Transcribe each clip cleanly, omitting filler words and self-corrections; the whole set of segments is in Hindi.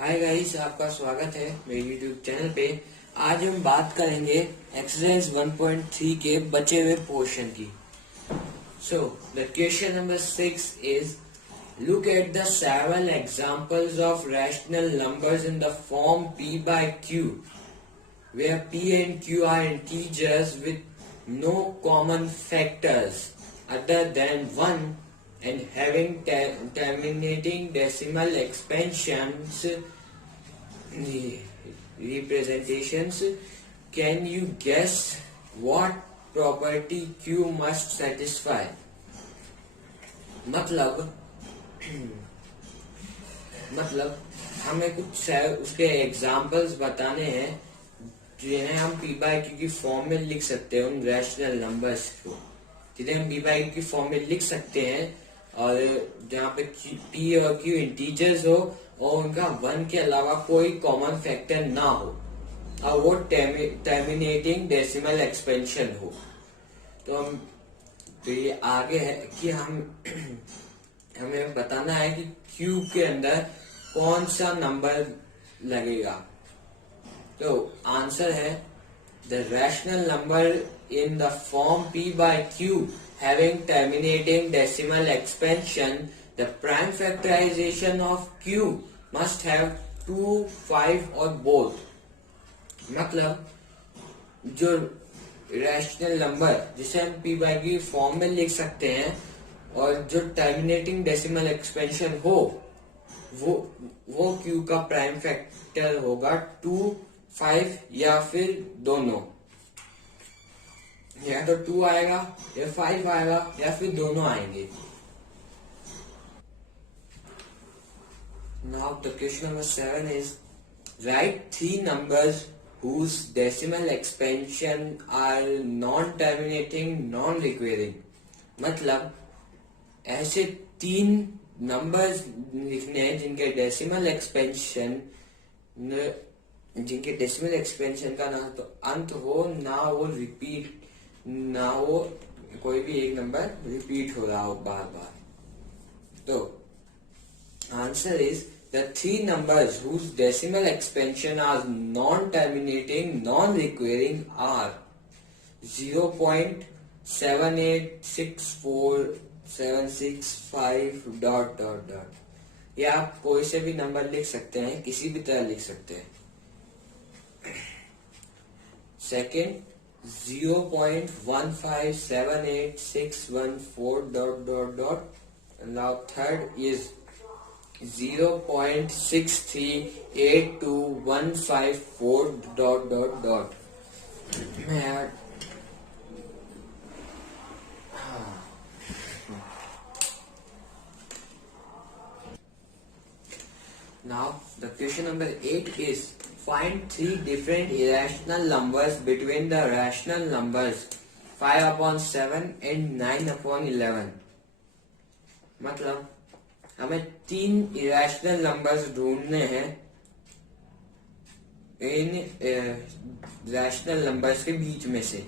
हाय गाइस, आपका स्वागत है मेरे यूट्यूब चैनल पे। आज हम बात करेंगे एक्सरसाइज 1.3 के बचे हुए पोर्शन की। So the question number 6 is look at the several examples of rational numbers in the form p by q where p and q are integers with no common factors other than 1 and having terminating decimal expansions representations. Can you guess what property q must satisfy? मतलब मतलब हमें कुछ उसके एग्जाम्पल्स बताने हैं जिन्हें हम p by q की फॉर्म में लिख सकते हैं, उन रैशनल नंबर्स को जिन्हें हम p by q की फॉर्म में लिख सकते हैं और जहाँ पे p और q इंटीजर्स हो और उनका 1 के अलावा कोई कॉमन फैक्टर ना हो और वो टर्मिनेटिंग डेसिमल एक्सपेंशन हो। तो ये आगे है कि हमें बताना है कि q के अंदर कौन सा नंबर लगेगा। तो आंसर है the rational number in the form p by q having terminating decimal expansion, the prime factorization of q must have 2, 5 और both। मतलब जो रैशनल नंबर जिसे हम p by q फॉर्म में लिख सकते हैं और जो टर्मिनेटिंग डेसिमल एक्सपेंशन हो वो q का प्राइम फैक्टर होगा 2, 5 या फिर दोनों, या तो 2 आएगा या 5 आएगा या फिर दोनों आएंगे। Now the question number 7 is write 3 numbers whose decimal expansion are non-terminating, non-recurring। मतलब ऐसे 3 नंबर्स लिखने हैं जिनके डेसिमल एक्सपेंशन का ना तो अंत हो ना वो रिपीट, ना वो कोई भी एक नंबर रिपीट हो रहा हो बार बार। तो answer is the 3 numbers whose decimal expansion are non-terminating, non-recurring are 0.786476 या आप कोई से भी नंबर लिख सकते हैं, किसी भी तरह लिख सकते हैं। Second 0.1578614 now third is 0.638215 Now the question number 8 is find 3 different irrational numbers between the rational numbers 5/7 and 9/11। मतलब हमें 3 इरेशनल नंबर्स ढूंढने हैं इन रैशनल नंबर्स के बीच में से,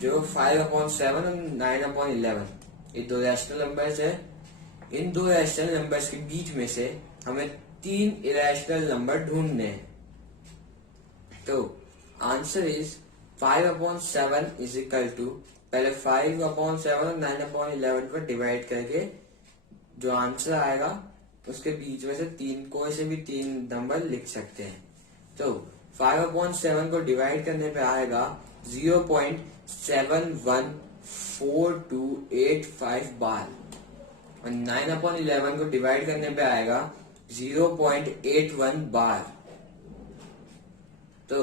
जो 5/7 और 9/11 ये 2 रैशनल नंबर्स है। इन 2 रैशनल नंबर्स के बीच में से हमें 3 इरेशनल नंबर ढूंढने हैं। तो answer is 5/7 is equal to, पहले 5/7 और 9/11 पर डिवाइड करके जो आंसर आएगा उसके बीच में से 3 कोई से भी 3 नंबर लिख सकते हैं। तो 5/7 को डिवाइड करने पे आएगा 0.714285 बार और 9/11 को डिवाइड करने पे आएगा 0.81 बार। तो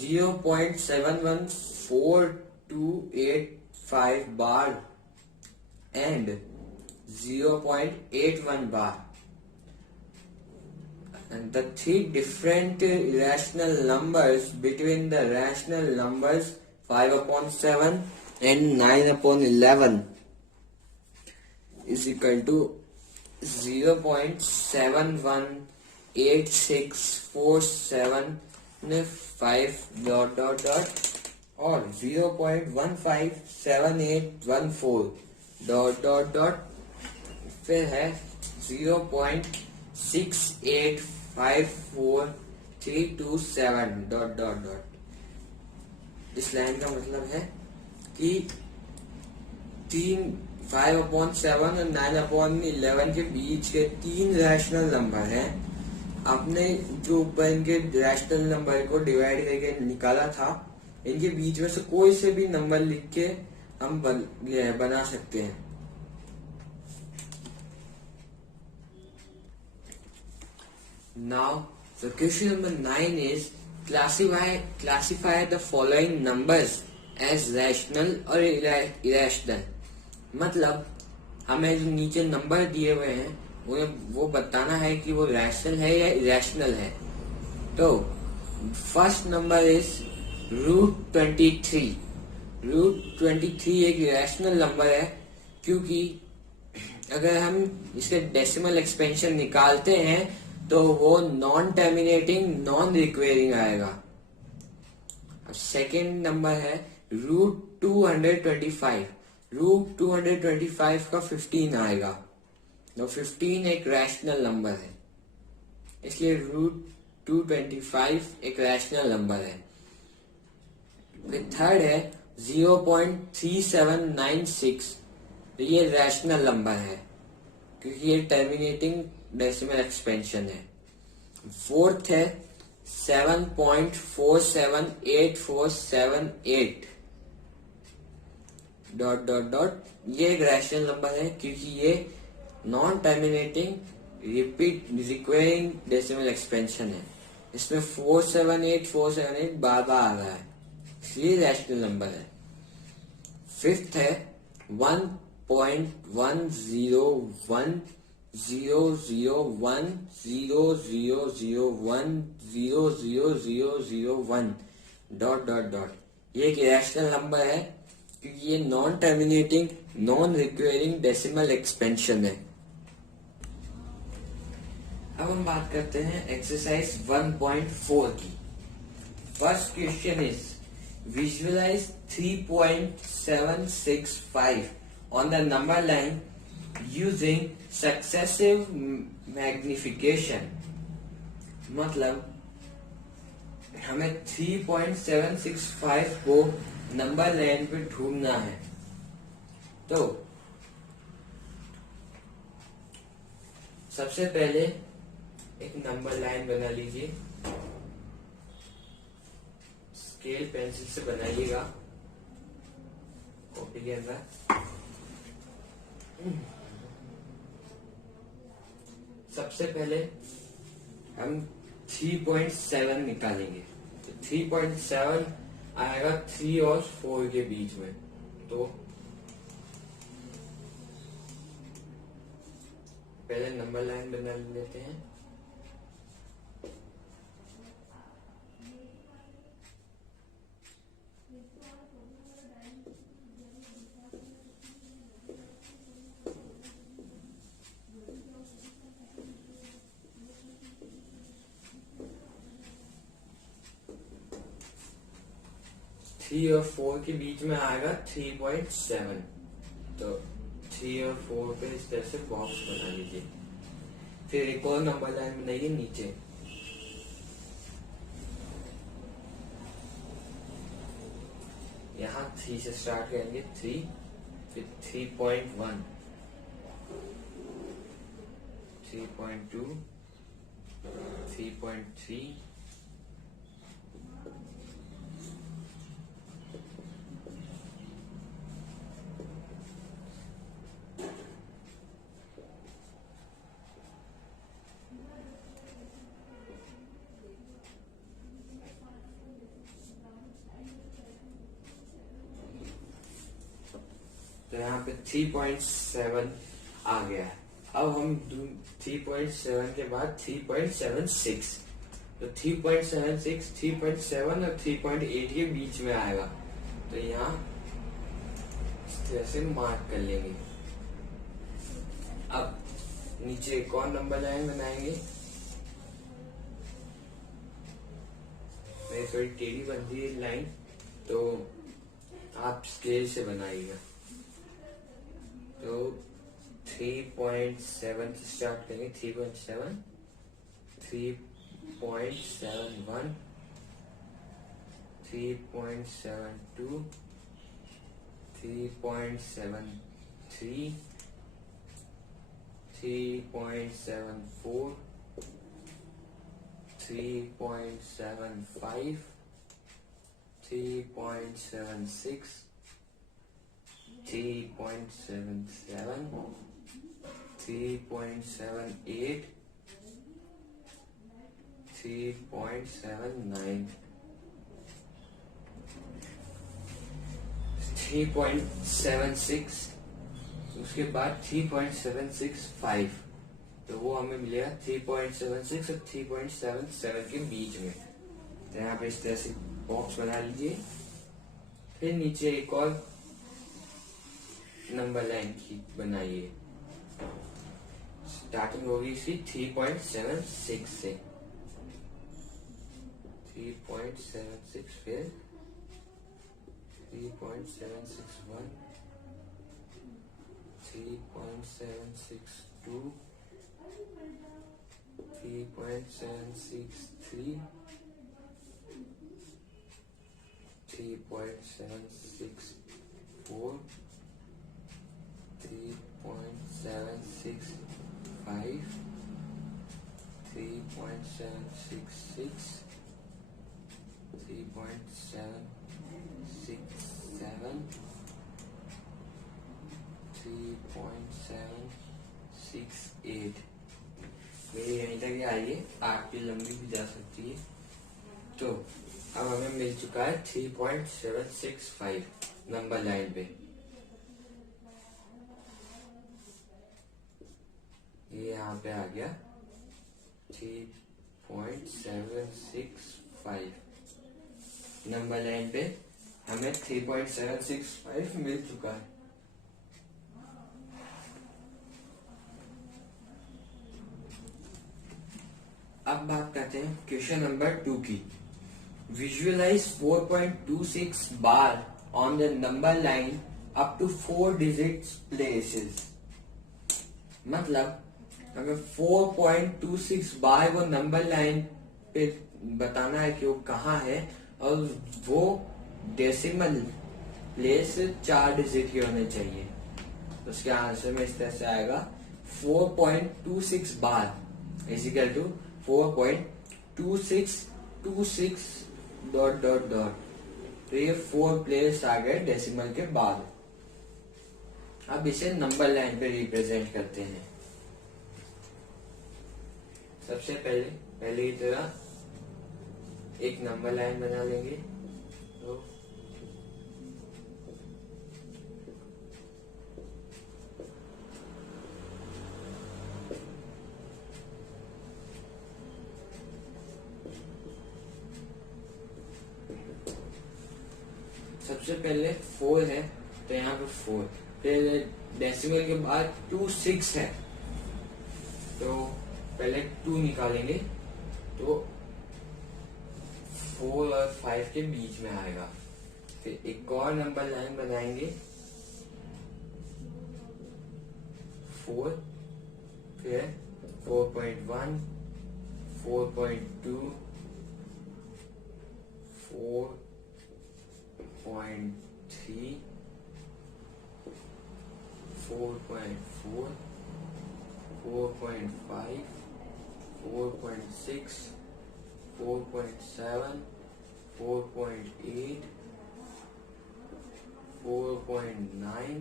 0.714285 बार and 0.81 bar, and the 3 different irrational numbers between the rational numbers 5/7 and 9/11 is equal to 0.718647 और 0.157814 फिर है 0.68 54327 डॉट डॉट डॉट। इस लाइन का मतलब है कि 5/7 और 9/11 के बीच के 3 रैशनल नंबर हैं। आपने जो ऊपर इनके रैशनल नंबर को डिवाइड करके निकाला था, इनके बीच में से कोई से भी नंबर लिख के हम बना सकते हैं। Now, the question number 9 is classify the following numbers as rational or irrational। मतलब हमें जो नीचे नंबर दिए हुए हैं वो बताना है कि वो रैशनल है या इरेशनल है। तो फर्स्ट नंबर इज √23। √23 एक इरेशनल नंबर है, क्योंकि अगर हम इसके डेसिमल एक्सपेंशन निकालते हैं तो वो नॉन टर्मिनेटिंग नॉन रिक्वेयरिंग आएगा। सेकेंड नंबर है √225। √225 का 15 आएगा, तो 15 एक रैशनल नंबर है, इसलिए √225 एक रैशनल नंबर है। फिर थर्ड है 0.3796, तो ये रैशनल नंबर है क्योंकि ये टर्मिनेटिंग डेसिमल एक्सपेंशन है। फोर्थ है 7.478478 डॉट डॉट डॉट, ये एक रैशनल नंबर है क्योंकि ये non terminating requiring decimal expansion है। इसमें 478 बार बार आ रहा है, इसलिए रैशनल नंबर है। फिफ्थ है 1.1001001000100001 डॉट डॉट डॉट, ये एक रैशनल नंबर है क्योंकि ये non terminating non recurring decimal expansion है। अब हम बात करते हैं एक्सरसाइज 1.4 की। First question is visualize 3.765 on the number line using successive magnification. मतलब हमें 3.765 को नंबर लाइन पे ढूंढना है। तो सबसे पहले एक नंबर लाइन बना लीजिए, स्केल पेंसिल से बनाइएगा कॉपी के अंदर। सबसे पहले हम 3.7 निकालेंगे, तो 3.7 आएगा 3 और 4 के बीच में। तो पहले नंबर लाइन बना लेते हैं। थ्री और 4 के बीच में आएगा 3.7। तो 3 और 4 पे इस तरह से बॉक्स बना लीजिए। फिर एक और नंबर लाइन बनाइए नीचे। यहाँ 3 से स्टार्ट करेंगे, 3, फिर 3.1, 3.2, 3.3, तो यहाँ पे 3.7 आ गया है। अब हम 3.7 के बाद 3.76, तो 3.76, 3.7 और 3.8 के बीच में आएगा। तो यहाँ इस तरह से मार्क कर लेंगे। अब नीचे एक और नंबर लाइन बनाएंगे। मेरी थोड़ी टेढ़ी बनती है लाइन, तो आप स्केल से बनाइएगा। तो 3.7 से स्टार्ट करेंगे, 3.7, 3.71, 3.72, 3.73, 3.74, 3.75, 3.76, 3.77, 3.78, 3.79, 3.76, उसके बाद 3.765, तो वो हमें मिलेगा 3.76 और 3.77 के बीच में। तो यहाँ पे इस तरह से बॉक्स बना लीजिए। फिर नीचे एक और नंबर लाइन की बनाइए। स्टार्टिंग होगी इसकी 3.76 से, 3.76, फिर 3.761, 3.762, 3.763, 3.764, 3.765, 3.766, 3.767, 3.768। मेरी यहीं तक आइए, आपकी लंबी भी जा सकती है। तो अब हमें मिल चुका है 3.765 नंबर लाइन पे। ये यहाँ पे आ गया 3.765 नंबर लाइन पे हमें 3.765 मिल चुका है। अब बात करते हैं क्वेश्चन नंबर 2 की। Visualize 4.26 bar on the number line up to 4 digits places. मतलब हमें 4.26 बार वो नंबर लाइन पे बताना है कि वो कहाँ है, और वो डेसिमल प्लेस 4 डिजिट के होने चाहिए। तो उसके आंसर में इस तरह से आएगा 4.26 बार is equal to 4.2626 dot dot dot. तो ये 4 प्लेस आ गए डेसिमल के बाद। अब इसे नंबर लाइन पे रिप्रेजेंट करते हैं। सबसे पहले की तरह एक नंबर लाइन बना लेंगे। तो सबसे पहले 4 है, तो यहाँ पे 4, फिर डेसिमल के बाद 26 है, तो पहले 2 निकालेंगे, तो 4 और 5 के बीच में आएगा। फिर एक और नंबर लाइन बनाएंगे 4, फिर 4.1, 4.2, 4.3, 4.4, 4.5, 4.6, 4.7, 4.8, 4.9,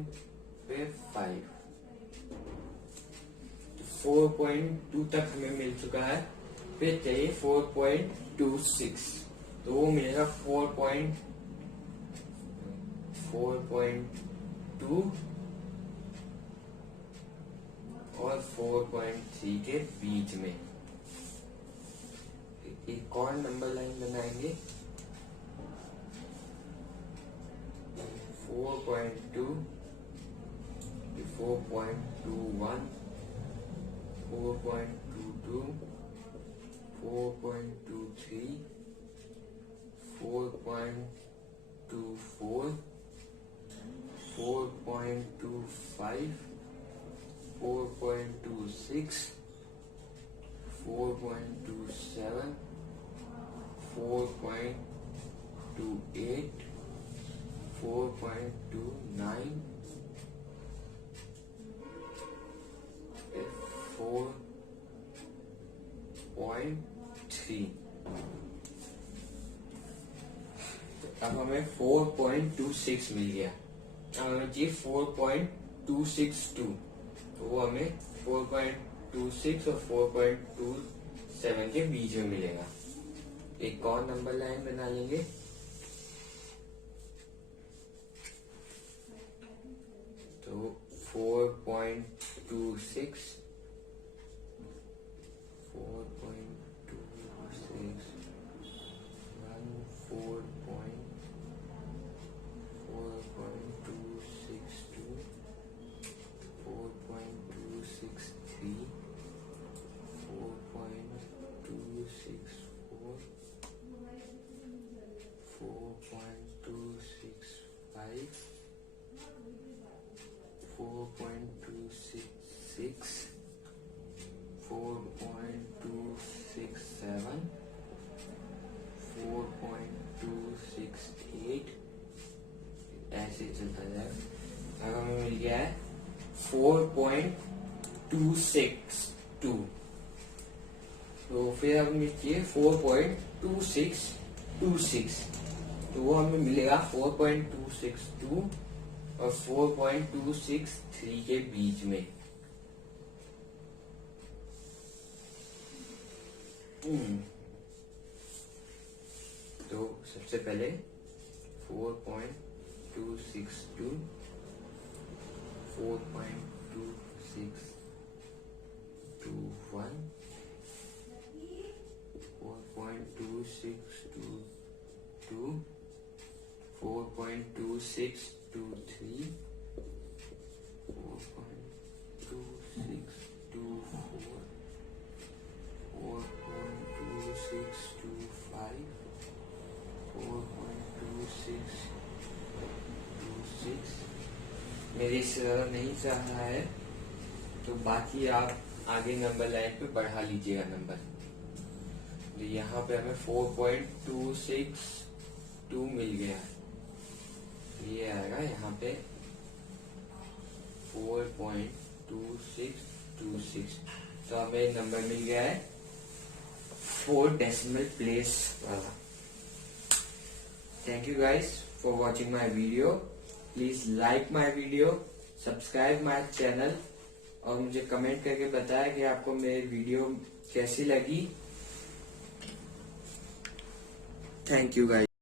फिर 5। 4.2 तक हमें मिल चुका है। फिर चाहिए 4.26, तो वो मिलेगा 4.2 और 4.3 के बीच में। एक और नंबर लाइन बनाएंगे 4.2, 4.21, 4.22, 4.23, 4.24, 4.25, 4.26, 4.27, 4.28, 4.29, 4.3। अब हमें 4.26 मिल गया। अब हमें चाहिए 4.262, तो वो हमें 4.26 और 4.27 के बीच में मिलेगा। एक और नंबर लाइन बना लेंगे। तो 4.26, 4.26, 4.262, 4.263, 4.264, 4.265, 4.266, 4.267, 4.268, ऐसे चलता जाएगा। अब हमें मिल गया है 4.262। तो फिर हमें चाहिए 4.2626, तो वो हमें मिलेगा 4.262 और 4.263 के बीच में। तो सबसे पहले 4.262, 4.2621, 4.2622, 4.2623, 4.2624, 4.2625, 4.2626। मेरे से ज्यादा नहीं चाह रहा है, तो बाकी आप आगे नंबर लाइन पे बढ़ा लीजिएगा नंबर। तो यहाँ पे हमें 4.262 मिल गया है। ये आएगा यहाँ पे 4.2626। तो हमें नंबर मिल गया है 4 डेसिमल प्लेस वाला। Thank you guys for watching my video. Please like my video, subscribe my channel और मुझे कमेंट करके बताया कि आपको मेरी वीडियो कैसी लगी। Thank you guys.